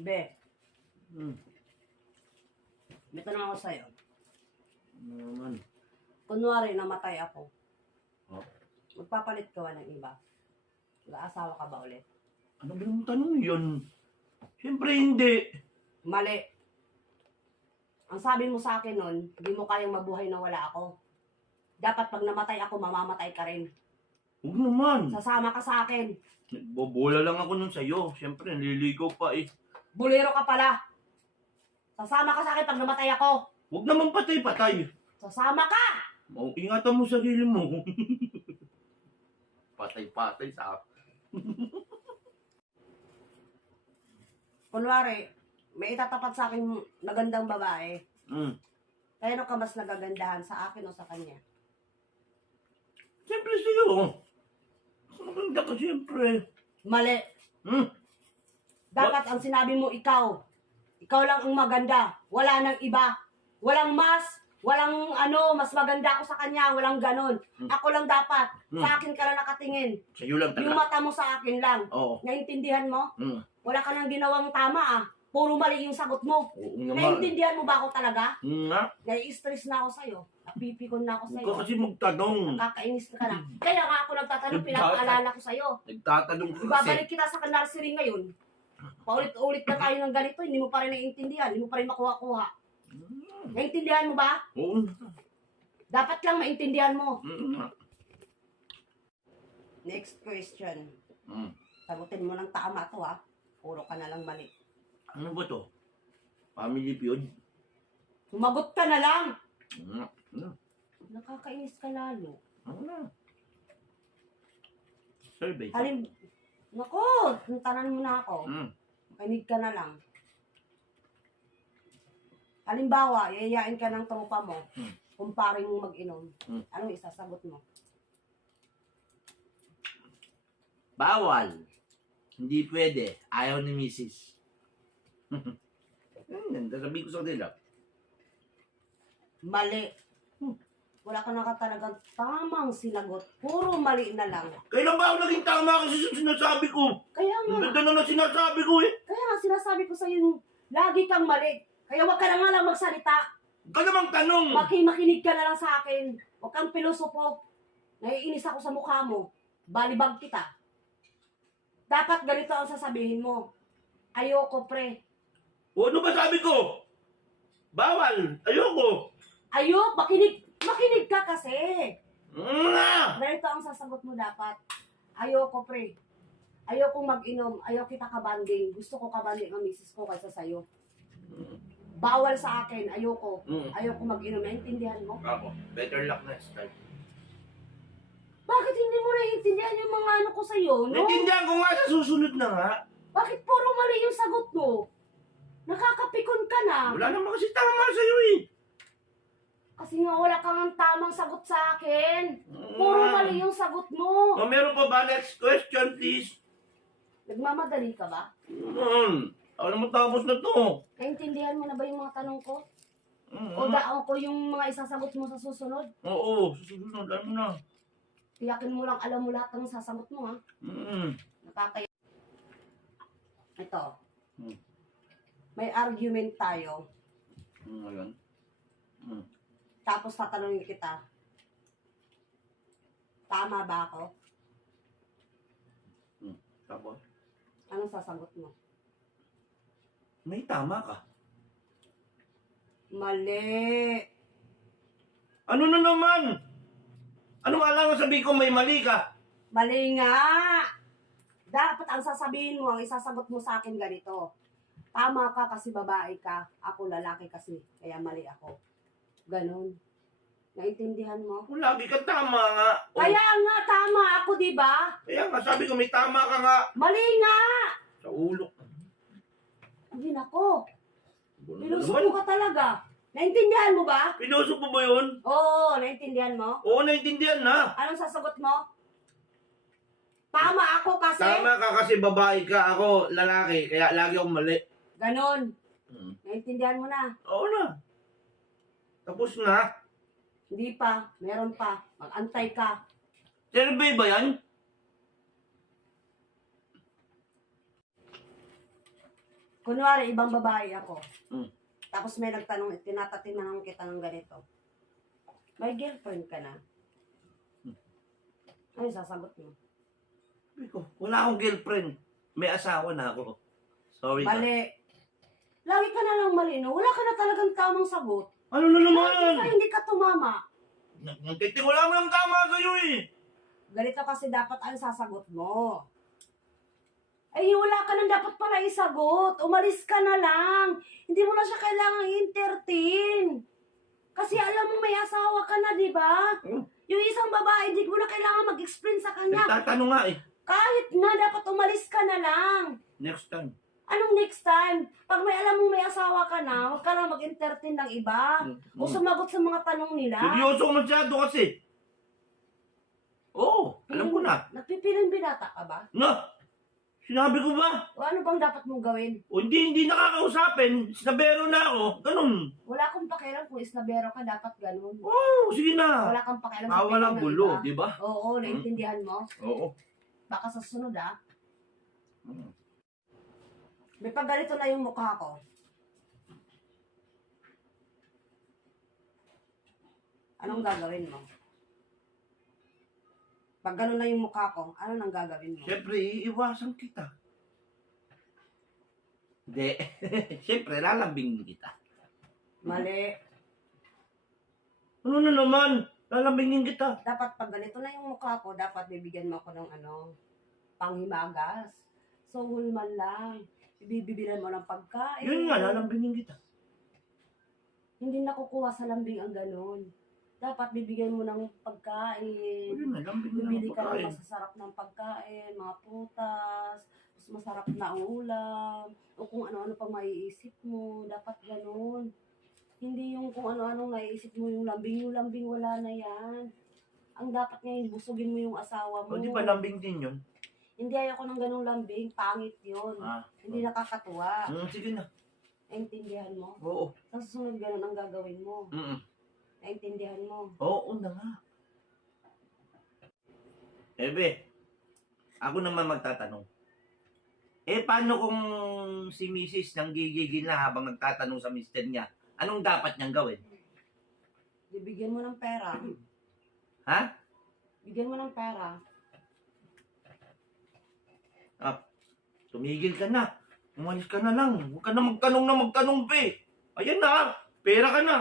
Be, Hmm. may tanong ako sa'yo. Ano naman? Kunwari, namatay ako. Oh. Magpapalit ka ba ng iba? Mag-aasawa ka ba ulit? Ano ba yung tanong yun? Siyempre hindi. Mali. Ang sabi mo sa akin nun, hindi mo kayang mabuhay na wala ako. Dapat pag namatay ako, mamamatay ka rin. Huwag naman. Sasama ka sa akin. Nagbobola lang ako nun sa'yo. Siyempre, naliligaw pa eh. Bulero ka pala. Sasama ka sa akin pag namatay ako. Huwag naman patay-patay. Sasama ka! Ingatan mo sarili mo. Patay-patay sa Kunwari, may itatapat sa akin magandang babae. Hmm. Kaya ka mas nagagandahan sa akin o sa kanya? Siyempre sa'yo. Maganda ka siyempre. Mali. Hmm. Dapat ang sinabi mo ikaw. Ikaw lang ang maganda. Wala nang iba. Walang mas maganda ako sa kanya. Walang ganon. Ako lang dapat. Sa akin ka lang nakatingin. Sa'yo lang Yung talaga. mata mo sa akin lang. Oo. Naintindihan mo? Hmm. Wala ka nang ginawang tama ah. Puro mali yung sagot mo. Oo naman. Naintindihan mo ba ako talaga? Nga. Nai-stress na ako sa'yo. Napipikon na ako Huwag sa'yo. ka kasi magtanong. Nakakainis ka na. Kaya nga ako nagtatanong, pinapaalala ko sa'yo. Nagtatanong ka kasi. Ibabalik kita sa nursery ngayon. Paulit-ulit na tayo ng ganito, hindi mo pa rin naiintindihan, hindi mo pa rin makuha-kuha. Naintindihan mo ba? Oo. Dapat lang maintindihan mo. Nga. Next question. Hmm. Sagutin mo ng tama to ha. Puro ka na lang mali. Ano ba to? Family feud? Sumagot ka na lang. Nga. Ano? Nakakainis ka lalo. Ano na? Survey. Nako, tantanan mo na ako. Hmm. Makinig ka na lang. Halimbawa, yayain ka ng tropa mo. Kumpare mong mag-inom. Anong isasagot mo? Bawal. Hindi pwede. Ayaw ni Mrs. Sabi ko sa kanila. Mali. Wala ka na ka talagang tamang sinagot. Puro mali na lang. Kailan ba ako naging tama kasi sa sinasabi ko? Kaya Ang nga, ganda na sinasabi ko eh. kaya nga sinasabi ko sa iyo, lagi kang mali. Kaya wag ka na nga lang magsalita. Huwag ka namang tanong. Makinig ka na lang sa akin. Huwag kang pilosopo. Naiinis ako sa mukha mo. Balibag kita. Dapat ganito ang sasabihin mo. Ayoko, pre. O ano ba sabi ko? Bawal. Ayoko. Makinig ka kasi. Nga. Ganito ang sasagot mo dapat. Ayoko, pre. Ayoko mag-inom. Ayoko kita kabanding. Gusto ko kabanding ang misis ko kaysa sa'yo. Bawal sa akin. Ayoko. Ayoko mag-inom. Naintindihan mo? Ako. Better luck next time. Bakit hindi mo naiintindihan yung mga ano ko sa'yo, no? Naintindihan ko nga sa susunod na nga. Bakit puro mali yung sagot mo? Nakakapikon ka na. Wala naman kasi tama sa'yo eh. Kasi nga wala kang tamang sagot sa akin. Puro mali yung sagot mo. O meron pa ba? Next question please. Nagmamadali ka ba? Ako naman tapos na to. Naintindihan mo na ba yung mga tanong ko? O Oo. daan ko yung mga isasagot mo sa susunod? Oo. Susunod. Ano na? Tiyakin mo lang alam mo lahat ng sasagot mo, ha? Nakakaya. Ito. May argument tayo. Ngayon. Tapos tatanungin kita. Tama ba ako? Tapos? Anong sasagot mo? May tama ka. Mali. Ano na naman? Ano alam sabihin ko may mali ka? Mali nga. Dapat ang sasabihin mo, ang isasagot mo sa akin ganito. Tama ka kasi babae ka. Ako lalaki kasi. Kaya mali ako. Ganon. Naintindihan mo? Lagi ka tama nga. Kaya nga, tama ako, di ba? Kaya nga sabi ko may tama ka nga. Mali nga! Sa ulo. Hindi nako. Ano Pinuso mo ka talaga. Naintindihan mo ba? Pinusok mo ba yun? Oo, naintindihan mo? Oo, naintindihan na. Anong sasagot mo? Tama ako kasi. Tama ka kasi babae ka, ako lalaki, kaya lagi akong mali. Ganon. Naintindihan mo na. Oo na. Tapos na. Hindi pa. Meron pa. Mag-antay ka. Survey ba yan? Kunwari, ibang babae ako. Hmm. Tapos may nagtanong, tinatatinanong kita ng ganito. May girlfriend ka na? Ano sasagot mo? Sabi ko, wala akong girlfriend. May asawa na ako. Sorry ka. Mali. Lagi ka na lang mali, no? Wala ka na talagang tamang sagot. Ano na Lagi naman? ka hindi ka tumama. Nagtiting wala mo ng tama sa'yo eh. Ganito kasi dapat ang sasagot mo. Ay, wala ka nang dapat pala isagot. Umalis ka na lang. Hindi mo na siya kailangang entertain. Kasi alam mo may asawa ka na, di ba? Hmm. Yung isang babae, di mo na kailangan mag-explain sa kanya. Nagtatanong nga eh. Kahit na, dapat umalis ka na lang. Next time. Anong next time? Pag may alam mo may asawa ka na, huwag ka na mag-entertain ng iba. O sumagot sa mga tanong nila. Seryoso masyado kasi. Oo, alam ko na. Nagpipiling binata ka ba? Na, sinabi ko ba? O ano bang dapat mong gawin? O hindi nakakausapin. Sinabero na ako. Ganun. Wala akong pakialam kung isnabero ka, dapat ganun. Oo, sige na. Wala kang pakialam sa Walang pera ng gulo, iba. di ba? Oo, naintindihan mo. Oo. Baka sa sunod Hmm. may paggalito na yung mukha ko. Anong gagawin mo? Pag gano'n na yung mukha ko, ano nang gagawin mo? Siyempre, iiwasan kita. Hindi. Siyempre, lalambingin kita. Mali. Ano na naman? Lalambingin kita. Dapat pag ganito na yung mukha ko, dapat bibigyan mo ako ng panghimagas. So, hulman lang. Ibibibilan mo ng pagkain. Yun nga, lalambingin kita. Hindi nakukuha sa lambing ang ganun. Dapat bibigyan mo ng pagkain. Yun nga, lambingin Bibili na ka ng pagkain. masasarap ng pagkain, mga prutas, mas masarap na ulam, o kung ano-ano pang maiisip mo. Dapat ganun. Hindi yung kung ano-anong naiisip mo yung lambing wala na yan. Ang dapat ngayon, busugin mo yung asawa mo. O, di ba lambing din yun? Hindi ayoko ng ganung lambing, pangit yun. Hindi nakakatuwa. Sige na. Naintindihan mo? Oo. Sa susunod ganun ang gagawin mo. Mm-mm. Naintindihan mo? Oo na nga. Ebe, ako naman magtatanong. Paano kung si Mrs. nang gigigil na habang nagtatanong sa mister niya? Anong dapat niyang gawin? Bibigyan mo ng pera. Ha? Bigyan mo ng pera. Tumigil ka na. Umalis ka na lang. Huwag ka na magtanong pe. Ayan na. Pera ka na.